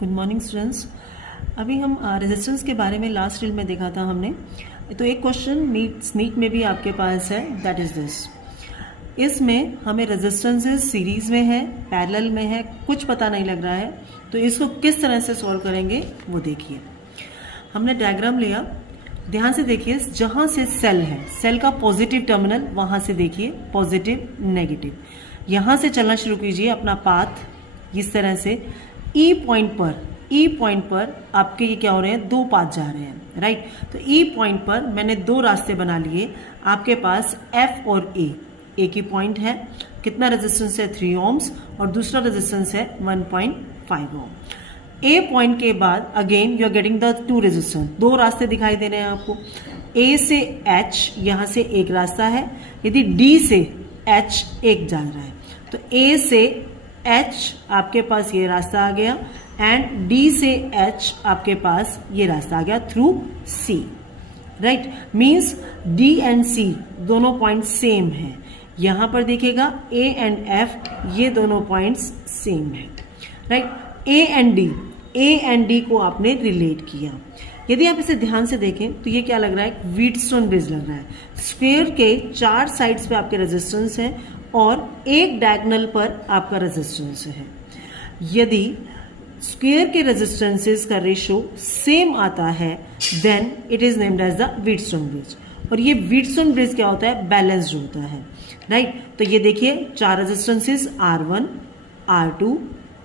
Good morning students. अभी हम resistance के बारे में लास्ट रील में देखा था हमने। तो एक क्वेश्चन नीट में भी आपके पास है, दैट इज दिस। इसमें हमें रेजिस्टेंसेस सीरीज में है, पैरेलल में है, कुछ पता नहीं लग रहा है, तो इसको किस तरह से सॉल्व करेंगे वो देखिए। हमने डायग्राम लिया, ध्यान से देखिए, जहां से सेल है, सेल का पॉजिटिव टर्मिनल, वहां से देखिए पॉजिटिव नेगेटिव। यहां से चलना शुरू कीजिए अपना पाथ इस तरह से। ई पॉइंट पर आपके ये क्या हो रहे हैं, दो पाथ जा रहे हैं, राइट। तो ई पॉइंट पर मैंने दो रास्ते बना लिए। आपके पास एफ और ए की पॉइंट है, कितना रेजिस्टेंस है 3 ओम्स, और दूसरा रेजिस्टेंस है 1.5 ओम। ए पॉइंट के बाद again you are getting the two resistance, दो रास्ते दिखाई दे रहे हैं आपको। ए से एच यहां से एक रास्ता है, यदि डी से एच एक जा रहा है, तो ए से एच आपके पास ये रास्ता आ गया, एंड डी से एच आपके पास ये रास्ता आ गया through C, right. Means D and C दोनों पॉइंट सेम है। यहां पर देखिएगा ए एंड एफ ये दोनों पॉइंट्स सेम है, राइट। ए एंड डी को आपने रिलेट किया। यदि आप इसे ध्यान से देखें तो ये क्या लग रहा है, व्हीटस्टोन ब्रिज लग रहा है। स्क्वेयर के 4 साइड्स पे आपके रेजिस्टेंस है और एक डायगोनल पर आपका रेजिस्टेंस है। यदि स्क्वेयर के रेजिस्टेंसेस का रेशो सेम आता है, then it is named as the Wheatstone bridge. और ये व्हीटस्टोन ब्रिज क्या होता है, बैलेंस्ड होता है, राइट। तो ये देखिए 4 resistances R1, R2,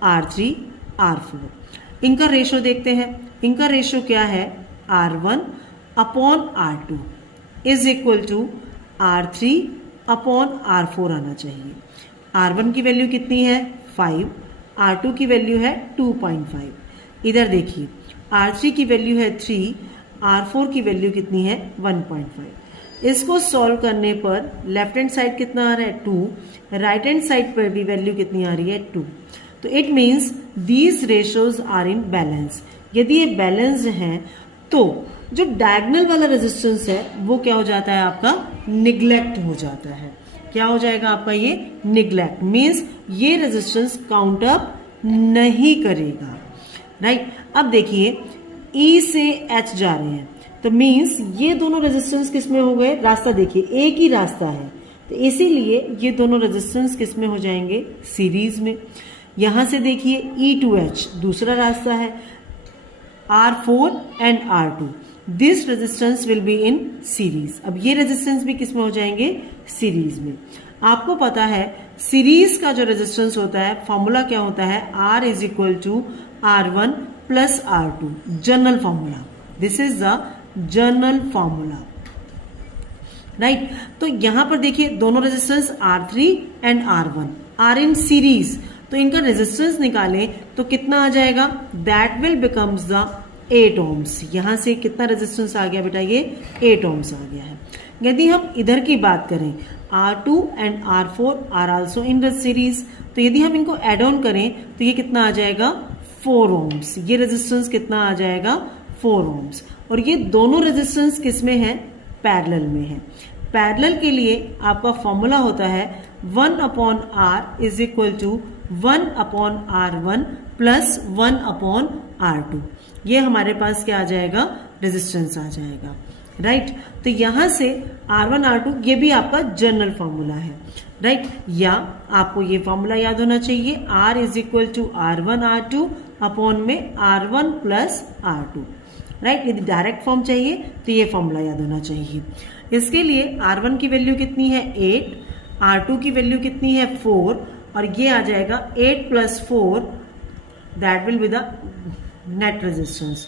R3, R4। इनका रेशो देखते हैं। इनका रेशो क्या है, R1 upon R2 is equal to R3 upon R4 आना चाहिए। R1 की वैल्यू कितनी है 5, R2 की वैल्यू है 2.5। इधर देखिए R3 की वैल्यू है 3, R4 की वैल्यू कितनी है 1.5। इसको सॉल्व करने पर लेफ्ट हैंड साइड कितना आ रहा है 2, राइट हैंड साइड पर भी वैल्यू कितनी आ रही है 2। तो it means these ratios are in balance. यदि ये बैलेंस्ड हैं तो जो डायगोनल वाला रेजिस्टेंस है वो क्या हो जाता है, आपका निग्लेक्ट हो जाता है। क्या हो जाएगा आपका, ये निग्लेक्ट, मीन्स ये रेजिस्टेंस काउंट अप नहीं करेगा, राइट। अब देखिए ई से एच जा रहे हैं, तो मीन्स ये दोनों रेजिस्टेंस किस में हो गए, रास्ता देखिए एक ही रास्ता है, तो इसीलिए ये दोनों रेजिस्टेंस किस में हो जाएंगे, सीरीज में। यहां से देखिए ई टू एच दूसरा रास्ता है, R4 and R2, this resistance will be in series. अब ये रेजिस्टेंस भी किस में हो जाएंगे, सीरीज में। आपको पता है सीरीज का जो रेजिस्टेंस होता है, फॉर्मूला क्या होता है, R is equal to R1 plus R2, general formula. This is the general formula, right. तो यहां पर देखिए दोनों resistance R3 and R1 are in series, तो इनका रेजिस्टेंस निकालें तो कितना आ जाएगा, that will becomes the 8 ohms. यहां से कितना रेजिस्टेंस आ गया बेटा, ये 8 ओम्स आ गया है। यदि हम इधर की बात करें, R2 and R4 are also in the series, तो यदि हम इनको एड ऑन करें तो ये कितना आ जाएगा 4 ओम्स। ये रेजिस्टेंस कितना आ जाएगा 4 ओम्स। और ये दोनों रेजिस्टेंस किस में है, पैरेलल में है। पैरेलल के लिए आपका फॉर्मूला होता है 1 upon R is equal to 1 upon R1 plus 1 upon R2। ये हमारे पास क्या आ जाएगा, रेजिस्टेंस आ जाएगा, राइट। तो यहां से R1 R2 ये भी आपका जनरल फॉर्मूला है, राइट। या आपको ये फॉर्मूला याद होना चाहिए, R is equal to R1 R2 upon में R1 प्लस R2, राइट। यदि डायरेक्ट फॉर्म चाहिए तो ये फॉर्मूला याद होना चाहिए। इसके लिए R1 की वैल्यू कितनी है 8, R2 की वैल्यू कितनी है 4, और ये आ जाएगा 8 plus 4, that will be the net resistance.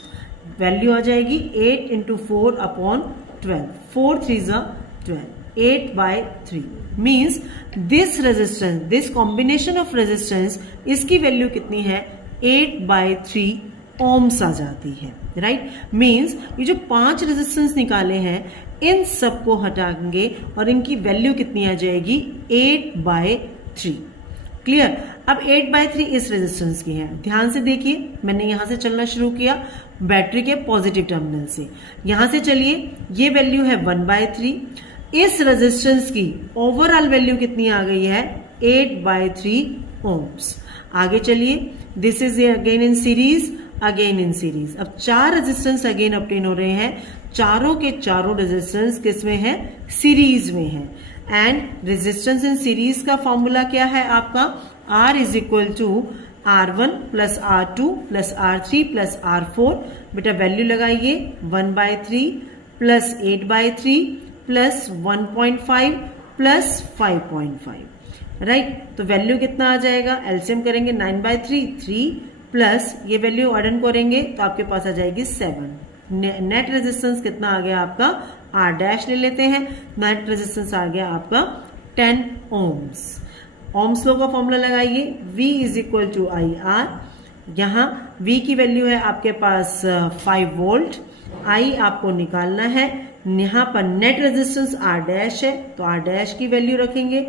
Value आ जाएगी 8 इंटू 4 अपॉन 12, 4 3 ज़ा 12, 8/3। Means this resistance, this combination of resistance, इसकी वैल्यू कितनी है 8/3 ओम्स आ जाती है, राइट। मीन्स ये जो 5 रेजिस्टेंस निकाले हैं इन सबको हटाएंगे और इनकी वैल्यू कितनी आ जाएगी 8/3। क्लियर। अब 8/3 इस रेजिस्टेंस की है। ध्यान से देखिए, मैंने यहां से चलना शुरू किया बैटरी के पॉजिटिव टर्मिनल से। यहां से चलिए, ये वैल्यू है 1/3। इस रेजिस्टेंस की ओवरऑल वैल्यू कितनी आ गई है 8/3 ओम्स। आगे चलिए, this is again in series, again in series. अब 4 रेजिस्टेंस अगेन ऑब्टेन हो रहे हैं, चारों के चारों रेजिस्टेंस किस में है, सीरीज में है। एंड रेजिस्टेंस इन सीरीज का फॉर्मूला क्या है आपका, R is equal to R1 plus R2 plus R3 plus R4। बेटा वैल्यू लगाइए, 1/3 प्लस 8/3 प्लस 1.5 प्लस 5.5, राइट। तो वैल्यू कितना आ जाएगा, एलसीएम करेंगे 9/3, 3 प्लस ये वैल्यू एडन करेंगे तो आपके पास आ जाएगी 7। नेट रेजिस्टेंस कितना आ गया आपका, R डैश ले लेते हैं, नेट रेजिस्टेंस आ गया आपका 10 ओम्स। ओम्स लॉ का फॉर्मूला लगाइए, V is equal to IR। यहाँ V की वैल्यू है आपके पास 5 वोल्ट, I आपको निकालना है। यहाँ पर नेट रेजिस्टेंस R डैश है तो R डैश की वैल्यू रखेंगे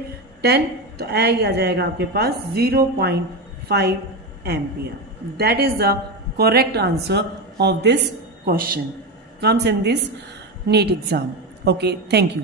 10, तो I आ जाएगा आपके पास 0.5 ampere. That is the correct answer of this question. Comes in this NEET exam. Okay, thank you.